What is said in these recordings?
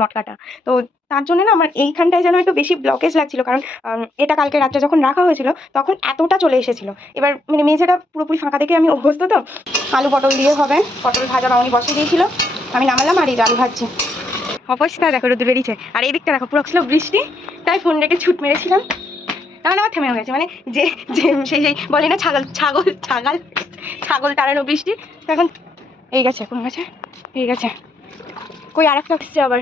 মটকাটা। তো তার জন্য না আমার এইখানটায় যেন একটু বেশি ব্লকেজ লাগছিল, কারণ এটা কালকে রাত্রে যখন রাখা হয়েছিল তখন এতটা চলে এসেছিল। এবার মানে মেঝেটা পুরোপুরি ফাঁকা দেখে আমি অভ্যস্ত তো। আলু পটল দিয়ে হবে, পটল ভাজা মামনি বসিয়ে দিয়েছিল, আমি নামালাম আর এই যে আলু ভাজছি। অবস্থা দেখো, রোদ বেরিয়েছে আর এই দিকটা দেখো পুরো ছিল বৃষ্টি, তাই ফোন রেখে ছুট মেরেছিলাম, তখন আমার থেমে গেছে। মানে যে সেই বলে না ছাগল ছাগল ছাগল ছাগল তাড়ানো বৃষ্টি, তখন এই গেছে কোন গেছে এই গেছে কই আর একটা আসছে আবার।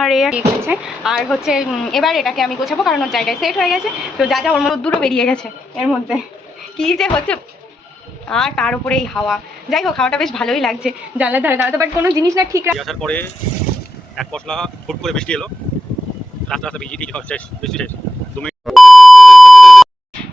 আর এই ঠিক আছে, আর হচ্ছে এবার এটাকে আমি গোছাবো কারণ ওর জায়গায় সেট হয়ে গেছে। তো যা যা ওর মধ্যে দূরও বেরিয়ে গেছে এর মধ্যে, কি যে হচ্ছে। আর তার উপরে এই হাওয়া, যাই হোক হাওয়াটা বেশ ভালোই লাগছে জানলার ধারে দাঁড়াতে, বাট কোনো জিনিস না ঠিক আসার পরে এক পশলা ফুট করে বৃষ্টি এলো, রাস্তা রাস্তা ভিজে ভিজে শেষ, বৃষ্টি শেষ।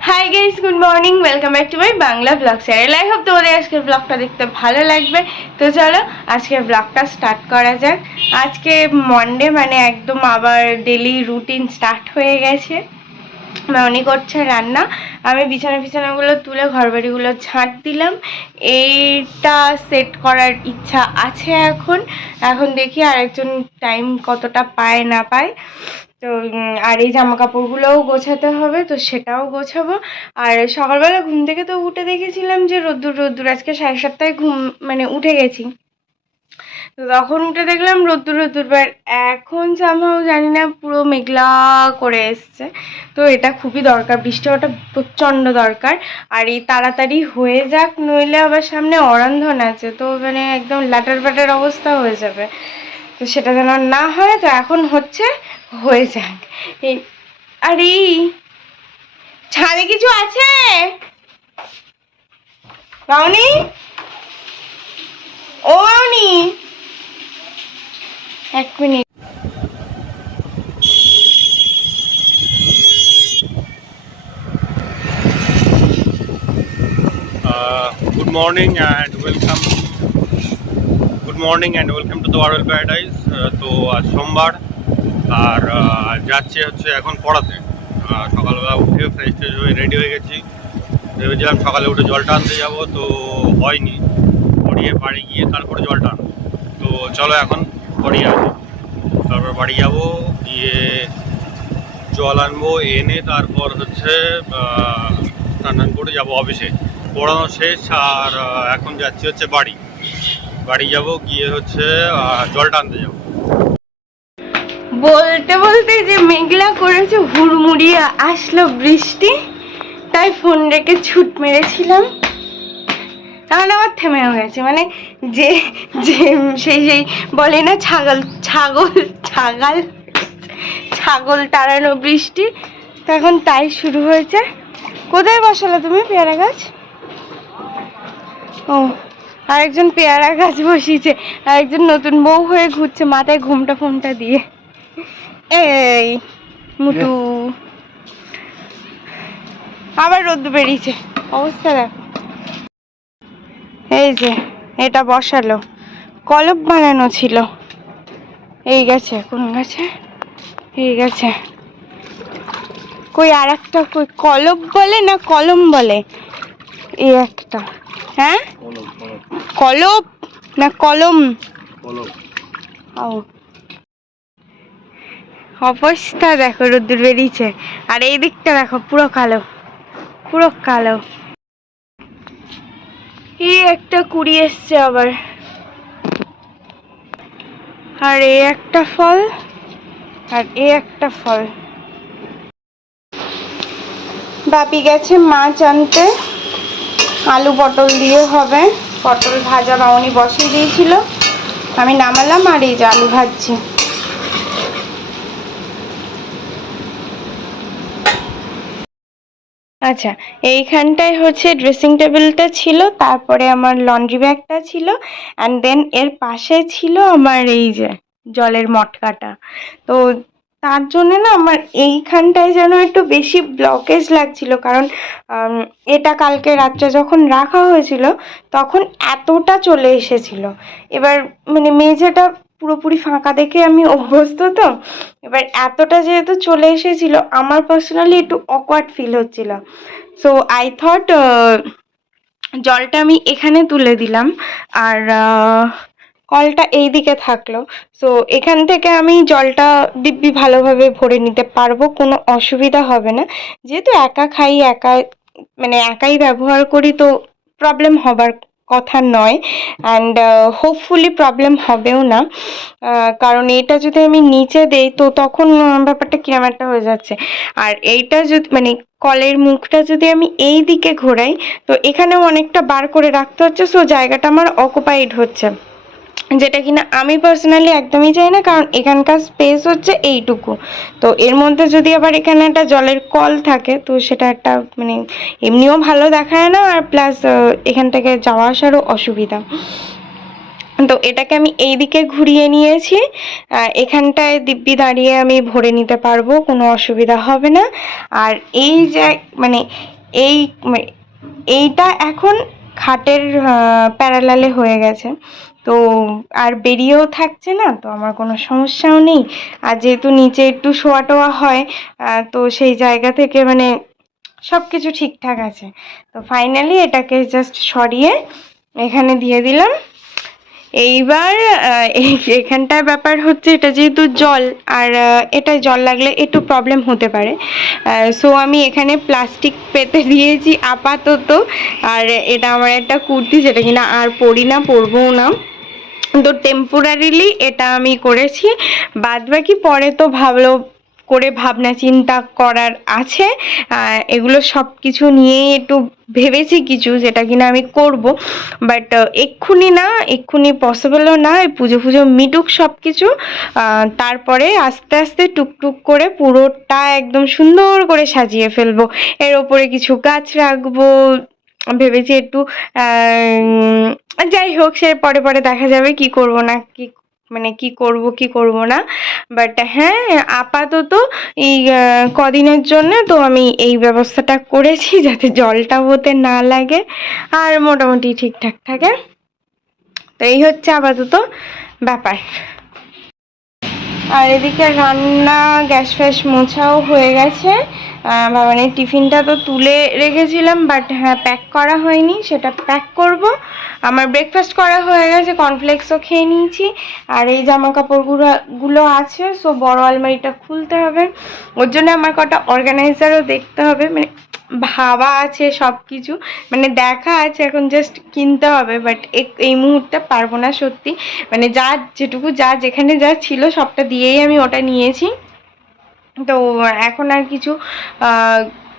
Hi guys, good morning, welcome back to my Bangla blog channel. I hope তোমাদের আজকের ব্লগটা দেখতে ভালো লাগবে। তো চলো আজকের ব্লগটা স্টার্ট করা যাক। আজকে মন্ডে, মানে একদম আবার ডেলি রুটিন স্টার্ট হয়ে গেছে। মামনি করছে রান্না, আমি বিছানাগুলো তুলে ঘরবাড়িগুলো ঝাঁট দিলাম। এইটা সেট করার ইচ্ছা আছে এখন। এখন দেখি আরেকজন টাইম কতটা পায় না পায়। তো আর এই জামা কাপড়গুলোও গোছাতে হবে, তো সেটাও গোছাবো। আর সকালবেলা ঘুম থেকে তো উঠে দেখেছিলাম যে রোদ্দুর, আজকে 7:30টায় ঘুম মানে উঠে গেছি। তো তখন উঠে দেখলাম রোদ্দুর, বাট এখন সামহাও জানি না পুরো মেঘলা করে এসছে। তো এটা খুবই দরকার, বৃষ্টি হওয়াটা প্রচণ্ড দরকার। আর এই তাড়াতাড়ি হয়ে যাক, নইলে আবার সামনে অরন্ধন আছে, তো মানে একদম লাটার পাটার অবস্থা হয়ে যাবে। তো সেটা যেন না হয়, তো এখন হচ্ছে হয়ে যাক। এই আর এই ছাদে কিছু আছে মামনি? ও মামনি, এক minute. Good morning and welcome to the Warwell Paradise. তো আজ সোমবার, আর যাচ্ছি হচ্ছে এখন পড়াতে। সকালবেলা উঠে ফ্রেশ ট্রেশ হয়ে রেডি হয়ে গেছি, ভেবেছিলাম সকালে উঠে জলটা আনতে যাবো, তো হয়নি। পড়িয়ে বাড়ি গিয়ে তারপরে জলটা আনবো। তো চলো এখন পড়িয়ে আসি, তারপর বাড়ি যাবো, গিয়ে জল আনবো, এনে তারপর হচ্ছে স্নান করে যাবো অফিসে। পড়ানো শেষ, আর এখন যাচ্ছি হচ্ছে বাড়ি যাব, গিয়ে হচ্ছে জলটা আনতে যাবো। বলতে বলতে যে মেঘলা করেছে, হুড়মুড়িয়ে আসলো বৃষ্টি, তাই ফোন রেখে ছুট মেরেছিলাম, তখন আমার থেমেও গেছে। মানে যে সেই বলে না ছাগল ছাগল ছাগল ছাগল তাড়ানো বৃষ্টি, তখন তাই শুরু হয়েছে। কোথায় বসালে তুমি পেয়ারা গাছ? ও, আরেকজন পেয়ারা গাছ বসিয়েছে, আরেকজন নতুন বউ হয়ে ঘুরছে মাথায় ঘুমটা ফোনটা দিয়ে। এই মুটু আবার রোদ বেরিয়েছে, অবস্থা দেখো। এই যে এটা বসালো, কলপ বানানো ছিল, এই গেছে কোন গেছে এই গেছে কই আর একটা, কই কলপ বলে না কলম বলে? এই একটা, হ্যাঁ কলপ না কলম? ও, অবস্থা দেখো, রোদ্দুর বেরিয়েছে আর এই দিকটা দেখো পুরো কালো, পুরো কালো। এই একটা কুড়ি এসছে আবার, আর এই একটা ফল, আর এই একটা ফল। বাপি গেছে মাছ আনতে, আলু পটল দিয়ে হবে, পটল ভাজা মামনি বসিয়ে দিয়েছিল, আমি নামালাম আর এই যে আলু ভাজছি। আচ্ছা, এইখানটায় হচ্ছে ড্রেসিং টেবিলটা ছিল, তারপরে আমার লন্ড্রি ব্যাগটা ছিল, অ্যান্ড দেন এর পাশে ছিল আমার এই যে জলের মটকাটা। তো তার জন্য না আমার এইখানটায় যেন একটু বেশি ব্লকেজ লাগছিল, কারণ এটা কালকে রাত্রে যখন রাখা হয়েছিল তখন এতটা চলে এসেছিল। এবার মানে মেঝেটা পুরোপুরি ফাঁকা দেখে আমি অভ্যস্ত তো, এবার এতটা যেহেতু চলে এসেছিল আমার পার্সোনালি একটু অকওয়ার্ড ফিল হচ্ছিল। সো আই থট জলটা আমি এখানে তুলে দিলাম, আর কলটা এই দিকে থাকলো। সো এখান থেকে আমি জলটা দিব্যি ভালোভাবে ভরে নিতে পারবো, কোনো অসুবিধা হবে না। যেহেতু একা খাই, একা মানে একাই ব্যবহার করি, তো প্রবলেম হবার কথা নয়। অ্যান্ড হোপফুলি প্রবলেম হবেও না। কারণ এটা যদি আমি নিচে দেই তো তখন ব্যাপারটা কিরম একটা হয়ে যাচ্ছে। আর এইটা যদি মানে কলের মুখটা যদি আমি এই দিকে ঘোরাই, তো এখানেও অনেকটা বার করে রাখতে হচ্ছে। সো জায়গাটা আমার অকুপাইড হচ্ছে, যেটা কিনা আমি পার্সোনালি একদমই চাই না, কারণ এখানকার স্পেস হচ্ছে এইটুকু। তো এর মধ্যে যদি আবার এখানে একটা জলের কল থাকে, তো সেটা একটা মানে এমনিও ভালো দেখায় না, আর প্লাস এখান থেকে যাওয়া আসারও অসুবিধা। তো এটাকে আমি এই দিকে ঘুরিয়ে নিয়েছি। এখানটায় দিব্যি দাঁড়িয়ে আমি ভরে নিতে পারবো, কোনো অসুবিধা হবে না। আর এই যে মানে এই এইটা এখন খাটের প্যারালালে হয়ে গেছে, তো আর বেরিয়েও থাকছে না, তো আমার কোনো সমস্যাও নেই। আর যেহেতু নিচে একটু শোয়া টোয়া হয়, তো সেই জায়গা থেকে মানে সব কিছু ঠিকঠাক আছে। তো ফাইনালি এটাকে জাস্ট সরিয়ে এখানে দিয়ে দিলাম। এইবার এখানটার ব্যাপার হচ্ছে, এটা যেহেতু জল, আর এটায় জল লাগলে একটু প্রবলেম হতে পারে। সো আমি এখানে প্লাস্টিক পেতে দিয়েছি আপাতত। আর এটা আমার একটা কুর্তি, যেটা কিনা আর পরি না, পরবও না। তো টেম্পোরারিলি এটা আমি করেছি, বাদ বাকি পরে তো করে ভাবনা চিন্তা করার আছে। এগুলো সব কিছু নিয়েই একটু ভেবেছি কিছু, যেটা কিনা আমি করব, বাট এক্ষুনি না, এক্ষুনি পসিবলও না। পুজো ফুজো মিটুক সব কিছু, তারপরে আস্তে আস্তে টুকটুক করে পুরোটা একদম সুন্দর করে সাজিয়ে ফেলবো। এর ওপরে কিছু গাছ রাখবো ভেবেছি একটু। যাই হোক, সে পরে পরে দেখা যাবে কি করব না, কি মানে কি করব না। বাট হ্যাঁ, আপাতত এই কদিনের জন্য তো আমি এই ব্যবস্থাটা করেছি, যাতে জলটা ওতে না লাগে আর মোটামুটি ঠিকঠাক থাকে। তো এই হচ্ছে আপাতত ব্যাপার। আর এদিকে রান্না, গ্যাস ফ্যাস মোছাও হয়ে গেছে। মানে টিফিনটা তো তুলে রেখেছিলাম, বাট হ্যাঁ প্যাক করা হয়নি, সেটা প্যাক করব। আমার ব্রেকফাস্ট করা হয়ে গেছে, কর্নফ্লেক্সও খেয়ে নিয়েছি। আর এই জামা কাপড়গুলো আছে, সো বড় আলমারিটা খুলতে হবে। ওর জন্য আমার কটা অর্গানাইজারও দেখতে হবে, মানে ভাবা আছে সব কিছু, মানে দেখা আছে, এখন জাস্ট কিনতে হবে। বাট এই মুহূর্তে পারবো না সত্যি, মানে যেটুকু যেখানে যা ছিল সবটা দিয়েই আমি ওটা নিয়েছি। তো এখন আর কিছু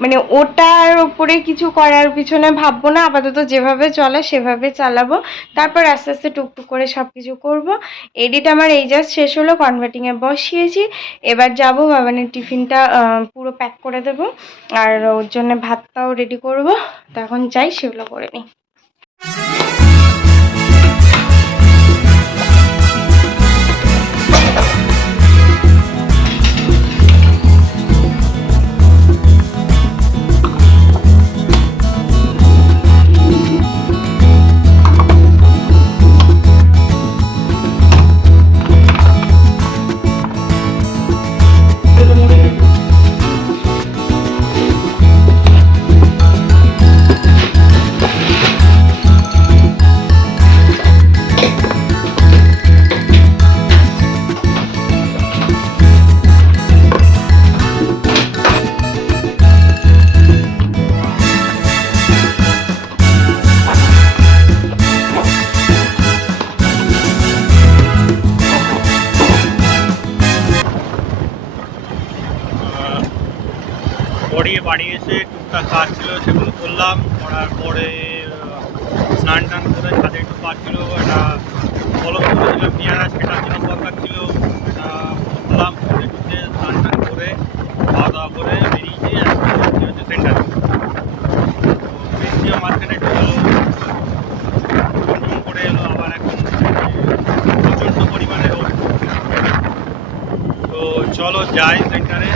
মানে ওটার উপরে কিছু করার পিছনে ভাববো না, আপাতত যেভাবে চলে সেভাবে চালাবো। তারপর আস্তে আস্তে টুকটুক করে সব কিছু করবো। এডিট আমার এই জাস্ট শেষ হলো, কনভার্টিংয়ে বসিয়েছি। এবার যাবো বাবানের টিফিনটা পুরো প্যাক করে দেবো, আর ওর জন্য ভাতটাও রেডি করবো। তো এখন যাই, সেগুলো করে নিই। পড়িয়ে বাড়ি এসে টুকটাক কাজ ছিল, সেগুলো করলাম। করার পরে স্নান টান করে ছাদে একটু কাজ ছিল, একটা কলম করেছিলাম পেঁয়াজ কেটার জন্য দরকার ছিল, এটা করলাম। করে টুকে স্নান টান করে খাওয়া দাওয়া করে বেরিয়েছি, এখন হচ্ছে সেন্টারে। তো বৃষ্টিও মাঝখানে একটু হলো, ঝুমঝুম করে এলো, আবার এখন প্রচণ্ড পরিমাণে রোদ। তো চলো যাই সেন্টারে,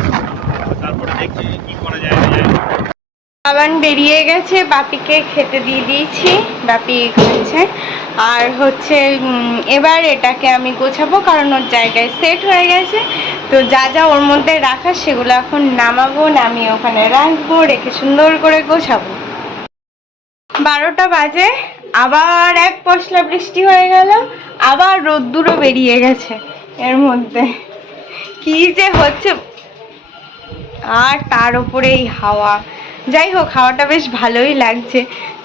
তারপরে দেখছি কি করা যায় না যায়। বাবান বেরিয়ে গেছে, বাপিকে খেতে দিয়ে দিয়েছি, বাপি খাচ্ছে। আর হচ্ছে এবার এটাকে আমি গোছাবো, কারণ ওর জায়গায় সেট হয়ে গেছে। তো যা যা ওর মধ্যে রাখা সেগুলো এখন নামাবো, নামিয়ে ওখানে রাখবো, রেখে সুন্দর করে গোছাবো। 12টা বাজে, আবার এক পশলা বৃষ্টি হয়ে গেল, আবার রোদ্দুরও বেরিয়ে গেছে এর মধ্যে। কি যে হচ্ছে, আর তার উপরে এই হাওয়া। যাই হোক, হাওয়াটা বেশ ভালোই লাগছে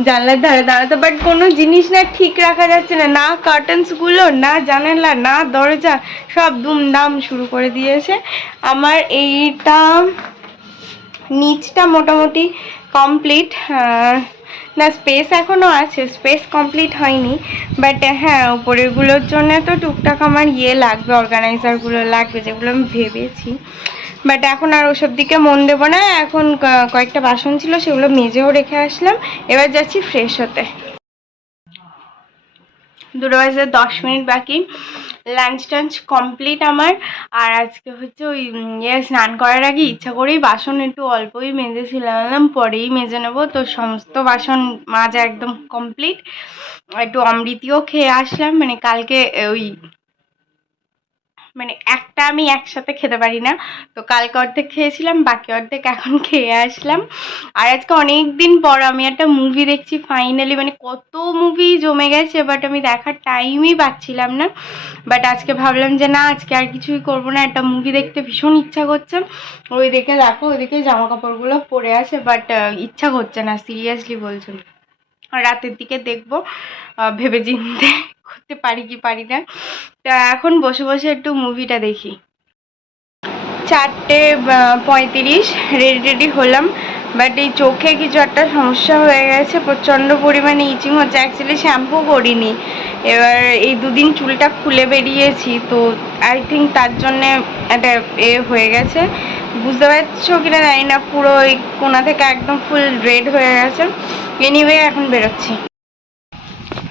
জানলার ধারে দাঁড়াতে, বাট কোনো জিনিস না ঠিক রাখা যাচ্ছে না, না কার্টেন্স গুলো, না জানালা, না দরজা, সব দুমদাম শুরু করে দিয়েছে। আমার এইটা নিচটা মোটামুটি কমপ্লিট, না স্পেস এখনো আছে, স্পেস কমপ্লিট হয়নি, বাট হ্যাঁ উপরেরগুলোর জন্য তো টুকটাক আমার লাগবে, অর্গানাইজারগুলো লাগবে যেগুলো আমি ভেবেছি, বাট এখন আর ওসব দিকে মন দেবো না। এখন কয়েকটা বাসন ছিল সেগুলো মেজেও রেখে আসলাম, এবার যাচ্ছি ফ্রেশ হতে। 2:10 বাকি, লাঞ্চ টাঞ্চ কমপ্লিট আমার। আর আজকে হচ্ছে ওই স্নান করার আগে ইচ্ছা করেই বাসন একটু অল্পই মেজেছিলাম, পরেই মেজে নেবো, তো সমস্ত বাসন মাজা একদম কমপ্লিট। একটু অমৃতিও খেয়ে আসলাম, মানে কালকে ওই মানে একটা আমি একসাথে খেতে পারি না, তো কালকে অর্ধেক খেয়েছিলাম, বাকি অর্ধেক এখন খেয়ে আসলাম। আর আজকে অনেক দিন পর আমি একটা মুভি দেখছি ফাইনালি, মানে কত মুভি জমে গেছে, বাট আমি দেখার টাইমই পাচ্ছিলাম না। বাট আজকে ভাবলাম যে না, আজকে আর কিছুই করবো না, একটা মুভি দেখতে ভীষণ ইচ্ছা করছে। ওই দেখে দেখো, ওইদিকে জামা কাপড়গুলো পরে আছে, বাট ইচ্ছা করছে না, সিরিয়াসলি বলছি। রাতের দিকে দেখবো, ভেবে চিন্তে করতে পারি কি পারি না। তা এখন বসে বসে একটু মুভিটা দেখি। 4:35 রেডি হলাম, বাট এই চোখে কিছু একটা সমস্যা হয়ে গেছে, প্রচণ্ড পরিমাণে ইচিং হচ্ছে। অ্যাকচুয়ালি শ্যাম্পু করিনি, এবার এই দুদিন চুলটা খুলে বেরিয়েছি, তো আই থিঙ্ক তার জন্যে একটা হয়ে গেছে, বুঝতে পারছো কিনা জানি না, পুরো এই কোনা থেকে একদম ফুল রেড হয়ে গেছে। এনিওয়ে এখন বেরোচ্ছি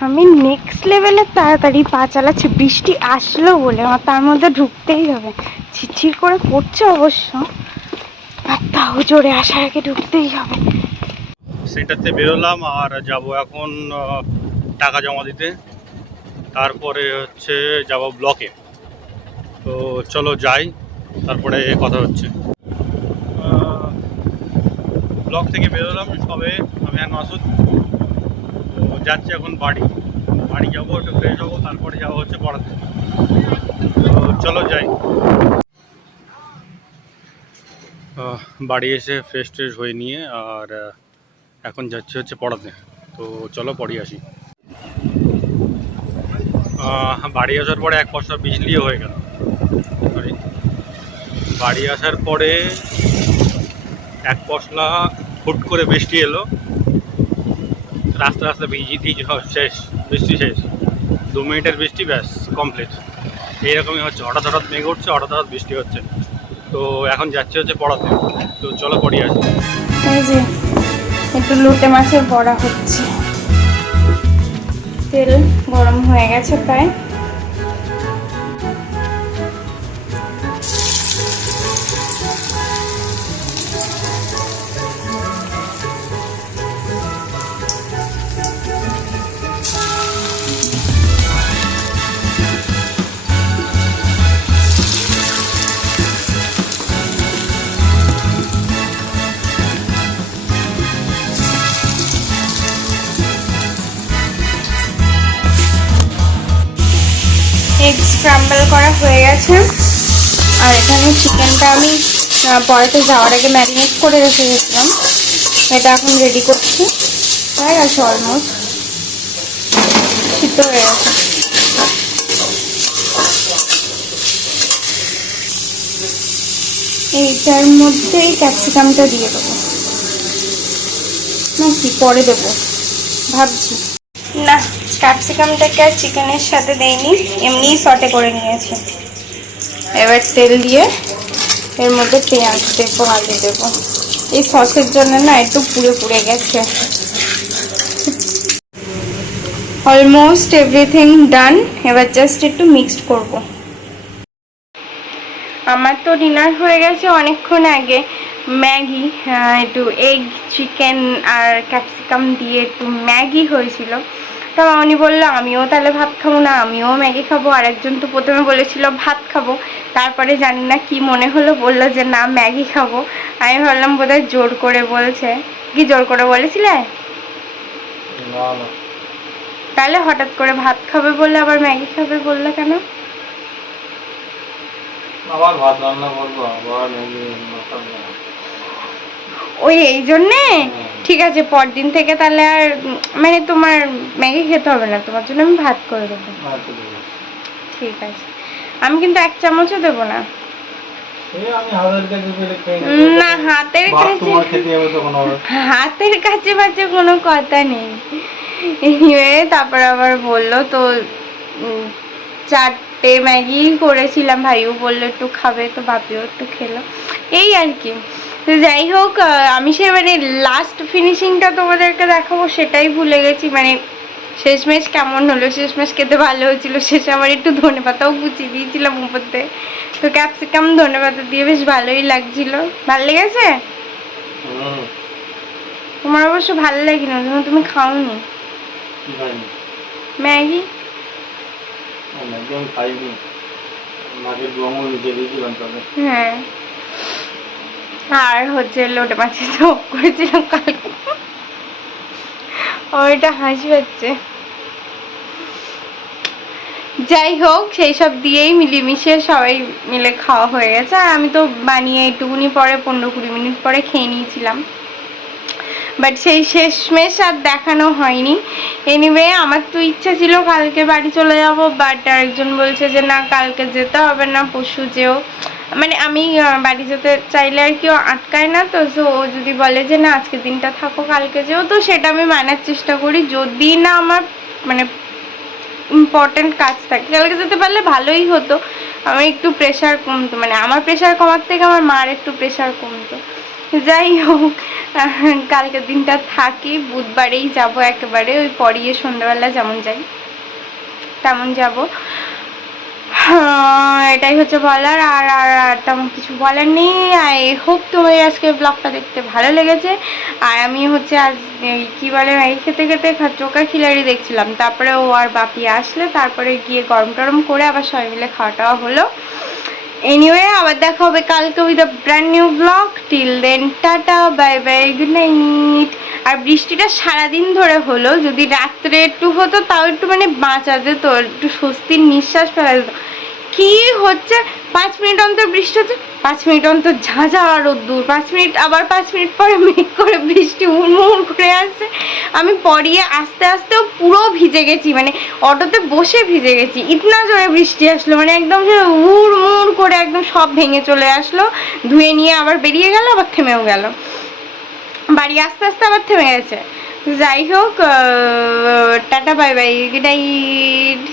আমি, নেক্সট লেভেলে তাড়াতাড়ি পা চালাচ্ছি। বৃষ্টি আসলো বলে আমার তার মধ্যে ঢুকতেই হবে, ছিটছিট করে পড়ছে অবশ্য, আর তাও জোরে আসার আগে ঢুকতেই হবে। সেটাতে বেরোলাম আর যাব এখন টাকা জমা দিতে, তারপরে হচ্ছে যাব ব্লকে। তো চলো যাই, তারপরে কথা হচ্ছে। ব্লক থেকে বেরোলাম সবে আমি আর মাসুদ, তো যাচ্ছি এখন বাড়ি যাবো, একটু ফ্রেশ হবো, তারপরে যাবো হচ্ছে পড়াতে। তো চলো যাই। বাড়ি এসে ফ্রেশ ট্রেশ হয়ে নিয়ে আর এখন যাচ্ছি হচ্ছে পড়াতে, তো চলো পড়ি আসি। বাড়ি আসার পরে এক পশলা বিজলিও হয়ে গেল, সরি, বাড়ি আসার পরে এক পশলা হুট করে বৃষ্টি এলো, রাস্তা রাস্তা ভিজি শেষ, বৃষ্টি শেষ, 2 মিনিটের বৃষ্টি, ব্যাস কমপ্লিট। এইরকমই হচ্ছে, হঠাৎ হঠাৎ মেঘ উঠছে, হঠাৎ হঠাৎ বৃষ্টি হচ্ছে। তো এখন যাচ্ছে হচ্ছে পড়াতে, তো চলো পড়ি আসি। এই যে একটু লোটে মাছের বড়া হচ্ছে, তেল গরম হয়ে গেছে প্রায়। এগ স্ক্রাম্বল করা হয়ে গেছে, আর এখানে চিকেনটা আমি পড়াতে যাওয়ার আগে ম্যারিনেট করে রেখে গেছিলাম, এটা এখন রেডি করছি। হয়ে গেছে অলমোস্ট, সিদ্ধ হয়ে গেছে। এইটার মধ্যে এই ক্যাপসিকামটা দিয়ে দেবো, না কি পরে দেবো ভাবছি, না ক্যাপসিকামটাকে আর চিকেনের সাথে দেইনি, এমনিই সটে করে নিয়েছি। এবার তেল দিয়ে এর মধ্যে পেঁয়াজ দেবো, আলু দেবো, এই সসের জন্য না একটু পুড়ে পুড়ে গেছে। অলমোস্ট এভরিথিং ডান, এবার জাস্ট একটু মিক্সড করব। আমার তো ডিনার হয়ে গেছে অনেকক্ষণ আগে, ম্যাগি, একটু এগ চিকেন আর ক্যাপসিকাম দিয়ে একটু ম্যাগি হয়েছিল। তো উনি বললো আমিও তাহলে ভাত খাবো না, আমিও ম্যাগি খাবো। আর একজন তো প্রথমে বলেছিল ভাত খাবো, তারপরে জানি না কি মনে হলো বললো যে না ম্যাগি খাবো। আমি ভাবলাম বোধহয় জোর করে বলছে। কি জোর করে বলেছিলে? তাহলে হঠাৎ করে ভাত খাবে বললে আবার ম্যাগি খাবে বললে কেন? আবার ভাত রান্না করবো, আবার ম্যাগি রান্না করবো। ওই এই জন্যে? ঠিক আছে, পরদিন থেকে তাহলে আর মানে তোমার ম্যাগি খেতে হবে না, তোমার জন্য আমি ভাত করে দেবো। আচ্ছা, ঠিক আছে। ঠিক আছে, আমি কিন্তু 1 চামচও দেবো না। এই আমি হাতের কাছে পেলে খেয়ে নেবো। না, হাতের ভাত কাছে, তোমার খেতে হবে তখন হবে। হাতের কাছে বাজে কোনো কথা নেই। Anyway, তারপর আবার বললো তো 4টে ম্যাগি করেছিলাম, ভাইও বললো একটু খাবে, তো ভাবিও একটু খেলো, এই আর কি। তো যাই হোক, আমি সে মানে লাস্ট ফিনিশিংটা তোমাদেরকে দেখাবো সেটাই ভুলে গেছি। মানে শেষমেশ কেমন হলো, শেষমেশ খেতে ভালো হয়েছিল, শেষে আবার একটু ধনেপাতাও কুচিয়ে দিয়েছিলাম উপরতে। তো ক্যাপসিকাম ধনেপাতা দিয়ে বেশ ভালোই লাগছিল। ভালো লেগেছে? তোমার অবশ্য ভালো লাগে না, তুমি খাওনি ম্যাগি। আমি খাইনি, মাছের গমও নিচে দিয়েছিলাম তবে। হ্যাঁ, আর হচ্ছে লোটে মাছের চপ করেছিলাম কালকে, ওইটা হাসি পাচ্ছে। যাই হোক, সেই সব দিয়েই মিলেমিশে সবাই মিলে খাওয়া হয়ে গেছে। আর আমি তো বানিয়ে একটুকুনি পরে 15-20 মিনিট পরে খেয়ে নিয়েছিলাম, বাট সেই শেষমেশ আর দেখানো হয়নি। এনিওয়ে, আমার তো ইচ্ছা ছিল কালকে বাড়ি চলে যাব, বাট আরেকজন বলছে যে না, কালকে যেতে হবে না, পরশু যেও। মানে আমি বাড়ি যেতে চাইলে আর কেউ আটকায় না, তো ও যদি বলে যে না আজকে দিনটা থাকো কালকে যেও, তো সেটা আমি মানার চেষ্টা করি। যদি না আমার মানে ইম্পর্টেন্ট কাজ থাকে, কালকে যেতে পারলে ভালোই হতো, আমার একটু প্রেশার কমতো, মানে আমার প্রেশার কমার থেকে আমার মার একটু প্রেশার কমতো। যাই হোক, কালকের দিনটা থাকি, বুধবারেই যাব একেবারে, ওই পরিয়ে সন্ধ্যাবেলা যেমন যাই তেমন যাব। এটাই হচ্ছে বলার, আর আর আর তেমন কিছু বলার নেই। আই হোপ তোমার আজকে ব্লগটা দেখতে ভালো লেগেছে। আর আমি হচ্ছে আজ কি বলে ম্যাগি খেতে খেতে চোখা খিলাড়ি দেখছিলাম, তারপরে ও আর বাপি আসলে তারপরে গিয়ে গরম টরম করে আবার সবাই মিলে খাওয়া টাওয়া হলো। এনিওয়ে, আবার দেখা হবে কালকে with a brand new blog. Till then tata, bye bye, good night. আর বৃষ্টিটা সারাদিন ধরে হলো, যদি রাত্রে একটু হতো তাও একটু মানে বাঁচা যেত, একটু স্বস্তির নিঃশ্বাস ফেলা যেত। কি হচ্ছে, 5 মিনিট অন্তর বৃষ্টি হচ্ছে, 5 মিনিট অন্তর ঝাঁঝা রোদ্দুর, 5 মিনিট আবার 5 মিনিট পরে মেঘ করে বৃষ্টি উড়মুড় করে আসছে। আমি পড়িয়ে আস্তে আস্তেও পুরো ভিজে গেছি, মানে অটোতে বসে ভিজে গেছি, ইতনা জোরে বৃষ্টি আসলো, মানে একদম উড়মুড় করে একদম সব ভেঙে চলে আসলো, ধুয়ে নিয়ে আবার বেরিয়ে গেল, আবার থেমেও গেল, বাড়ি আস্তে আস্তে আবার থেমে গেছে। যাই হোক, tata, bye bye, good night.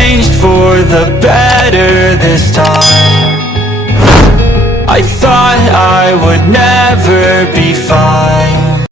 Changed for the better this time. I thought I would never be fine.